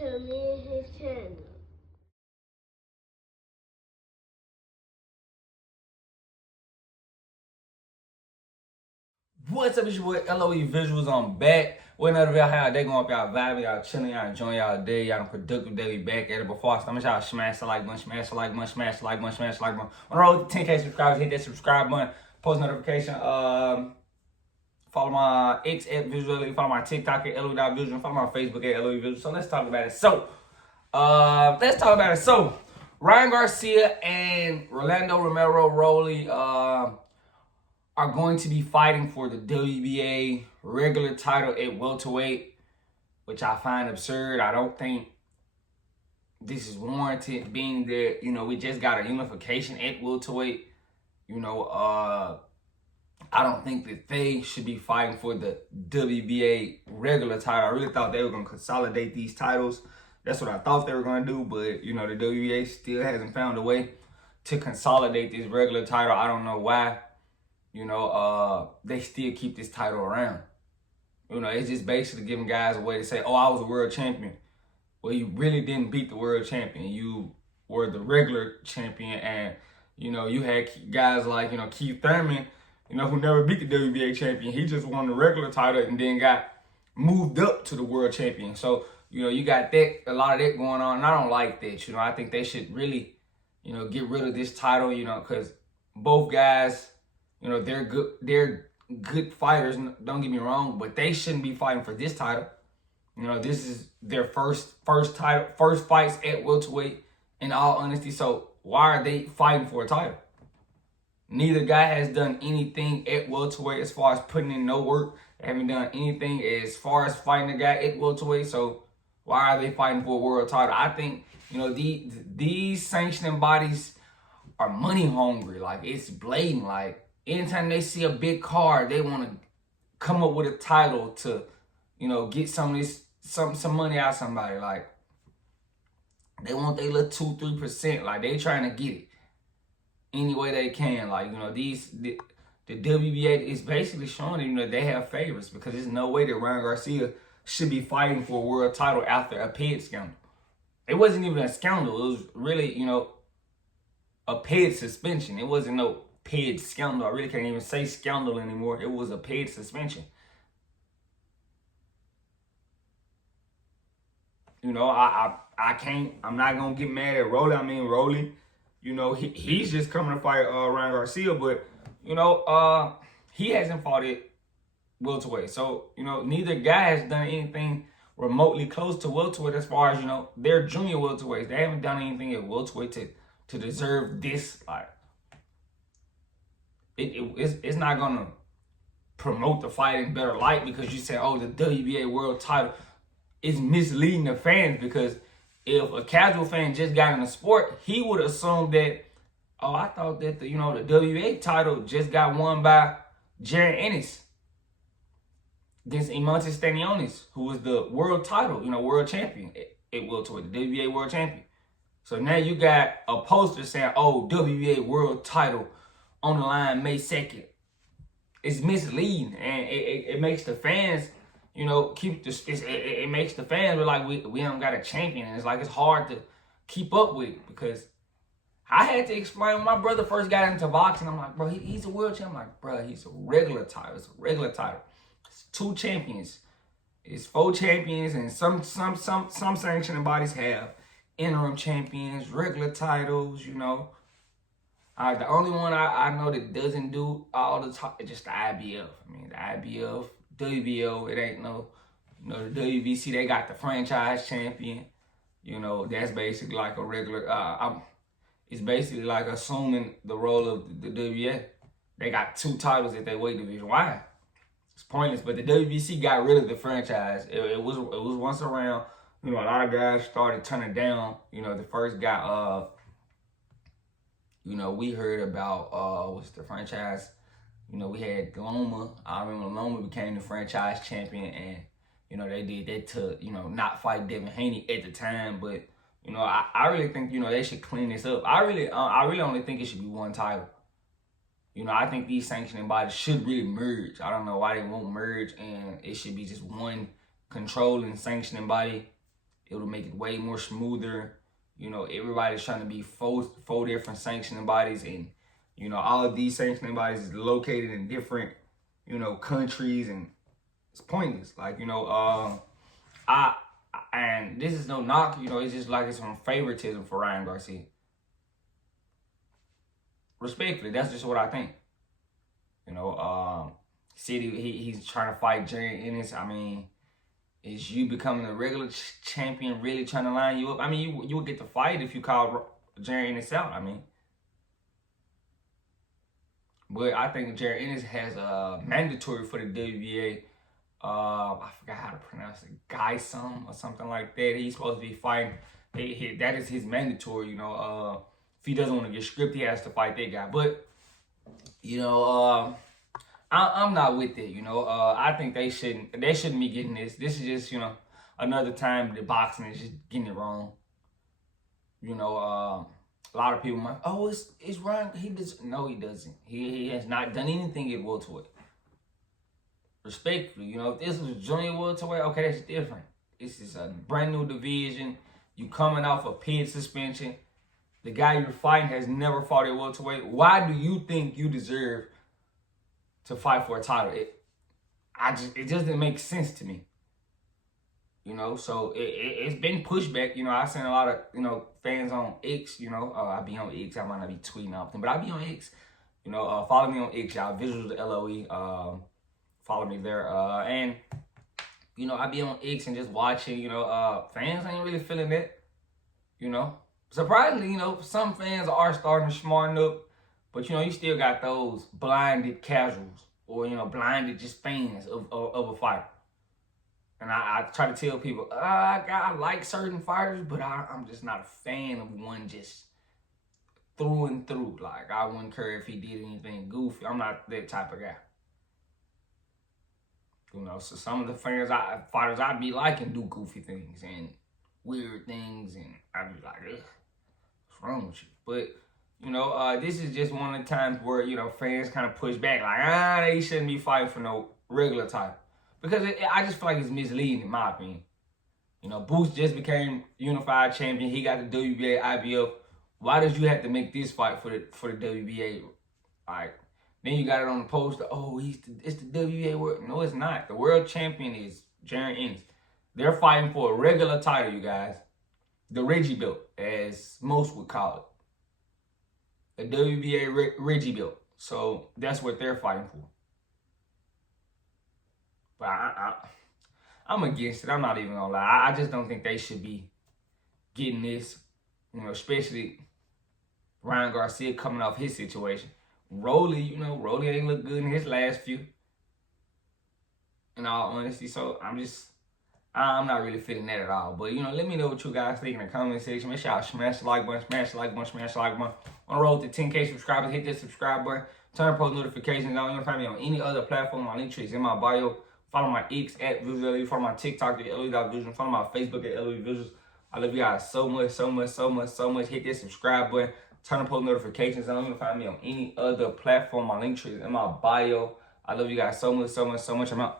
to me and his channel. What's up, it's your boy LOE Visuals. I'm back with another video. How they going up? Y'all vibing, y'all chilling, y'all enjoying y'all day, y'all productive day. We back at it. Before I start, y'all smash the like button, smash the like button, smash the like button, smash the like button. On the road to 10K subscribers, hit that subscribe button, post notification. Follow my X at Visual, follow my TikTok at LOE.Visual, follow my Facebook at LOE Visual. So let's talk about it. So, Ryan Garcia and Rolando Romero Rolly, are going to be fighting for the WBA regular title at welterweight, which I find absurd. I don't think this is warranted, being that, we just got a unification at welterweight. I don't think that they should be fighting for the WBA regular title. I really thought they were going to consolidate these titles. That's what I thought they were going to do, but, the WBA still hasn't found a way to consolidate this regular title. I don't know why. They still keep this title around. It's just basically giving guys a way to say, oh, I was a world champion. Well, you really didn't beat the world champion. You were the regular champion, and, you had guys like, Keith Thurman, who never beat the WBA champion. He just won the regular title and then got moved up to the world champion. So, you got a lot of that going on, and I don't like that. I think they should really, get rid of this title, because both guys, they're good fighters, don't get me wrong, but they shouldn't be fighting for this title. This is their first fights at welterweight, in all honesty. So why are they fighting for a title? Neither guy has done anything at welterweight as far as putting in no work. They haven't done anything as far as fighting a guy at welterweight. So why are they fighting for a world title? I think, these sanctioning bodies are money hungry. Like, it's blatant. Like, anytime they see a big card, they want to come up with a title to, get some money out of somebody. Like, they want their little 2-3%. Like, they trying to get it any way they can. Like, the WBA is basically showing that they have favorites, because there's no way that Ryan Garcia should be fighting for a world title after a paid scandal. It wasn't even a scandal. It was really, a paid suspension. It wasn't no paid scandal. I really can't even say scandal anymore. It was a paid suspension. I'm not gonna get mad at Rolly. I mean, Rolly, he's just coming to fight Ryan Garcia, but he hasn't fought it welterweight. So, neither guy has done anything remotely close to welterweight as far as, they're junior welterweights. They haven't done anything at welterweight to deserve this. Like, it's not going to promote the fight in better light, because you say, oh, the WBA world title is misleading the fans, because if a casual fan just got in the sport, he would assume that, oh, I thought that the WBA title just got won by Jared Ennis against Imantas Stanionis, who was the world title, world champion at welterweight, the WBA world champion. So now you got a poster saying, oh, WBA world title on the line May 2nd. It's misleading, and it makes the fans, it makes the fans look like we don't got a champion, and it's hard to keep up with it, because I had to explain when my brother first got into boxing. I'm like, bro, he's a world champion. I'm like, bro, he's a regular title. It's a regular title. It's 2 champions. It's 4 champions, and some sanctioning bodies have interim champions, regular titles, the only one I know that doesn't do all the time is just the IBF. I mean, the IBF, WBO, it ain't no, the WBC, they got the franchise champion. That's basically like a regular, it's basically like assuming the role of the WBA. They got 2 titles at their weight division. Why? It's pointless. But the WBC got rid of the franchise. It was once around. A lot of guys started turning down. The first guy, we heard about, what's the franchise? We had Loma. I remember Loma became the franchise champion, and, they did that to, not fight Devin Haney at the time. But, I really think, they should clean this up. I really only think it should be 1 title. I think these sanctioning bodies should really merge. I don't know why they won't merge, and it should be just 1 controlling sanctioning body. It'll make it way more smoother. You know, everybody's trying to be four different sanctioning bodies, and you know, all of these sanctioning bodies is located in different, you know, countries, and it's pointless. Like, you know, and this is no knock, you know, it's just like it's some favoritism for Ryan Garcia. Respectfully, that's just what I think. You know, he's trying to fight Jerry Ennis. I mean, is you becoming a regular champion really trying to line you up? I mean, you would get the fight if you called Jerry Ennis out. I mean, but I think Jerry Ennis has a mandatory for the WBA. I forgot how to pronounce it, Garcia or something like that. He's supposed to be fighting. That is his mandatory. You know, if he doesn't want to get stripped, he has to fight that guy. But you know, I'm not with it. You know, I think they shouldn't be getting this. This is just, you know, another time the boxing is just getting it wrong. You know, a lot of people might, oh, it's Ryan. No, he doesn't. He has not done anything at welterweight. Respectfully, you know, if this was junior welterweight, okay, that's different. This is a brand new division. You coming off a PED suspension. The guy you're fighting has never fought at welterweight. Why do you think you deserve to fight for a title? It just didn't make sense to me. You know, so it's been pushed back. You know, I've seen a lot of, you know, fans on X, you know, I be on X. I might not be tweeting often, but I be on X. You know, follow me on X, y'all. Visuals LOE. Follow me there. And, you know, I be on X and just watching, you know, fans ain't really feeling that. You know, surprisingly, you know, some fans are starting to smarten up, but, you know, you still got those blinded casuals or, you know, blinded just fans of a fighter. And I try to tell people, I like certain fighters, but I'm just not a fan of one just through and through. Like, I wouldn't care if he did anything goofy. I'm not that type of guy. You know, so some of the fighters I be liking do goofy things and weird things, and I be like, ugh, what's wrong with you? But, you know, this is just one of the times where, you know, fans kind of push back, like, they shouldn't be fighting for no regular title. Because I just feel like it's misleading, in my opinion. You know, Boots just became unified champion. He got the WBA, IBF. Why did you have to make this fight for the WBA? Like, then you got it on the poster. Oh, it's the WBA world. No, it's not. The world champion is Jerry Ennis. They're fighting for a regular title, you guys. The Reggie belt, as most would call it. The WBA Reggie belt. So that's what they're fighting for. But I'm against it. I'm not even gonna lie. I just don't think they should be getting this. You know, especially Ryan Garcia coming off his situation. Rolly, you know, Rolly ain't look good in his last few. In all honesty, so I'm not really feeling that at all. But, you know, let me know what you guys think in the comment section. Make sure y'all smash the like button, smash the like button, smash the like button. On the road to 10K subscribers, hit that subscribe button. Turn post notifications on. You can find me on any other platform. My link tree is in my bio. Follow my X at Visuals. Follow my TikTok at LOE.Visuals. Follow my Facebook at LOE Visuals. I love you guys so much, so much, so much, so much. Hit that subscribe button. Turn post notifications on. You can find me on any other platform. My link tree is in my bio. I love you guys so much, so much, so much. I'm out.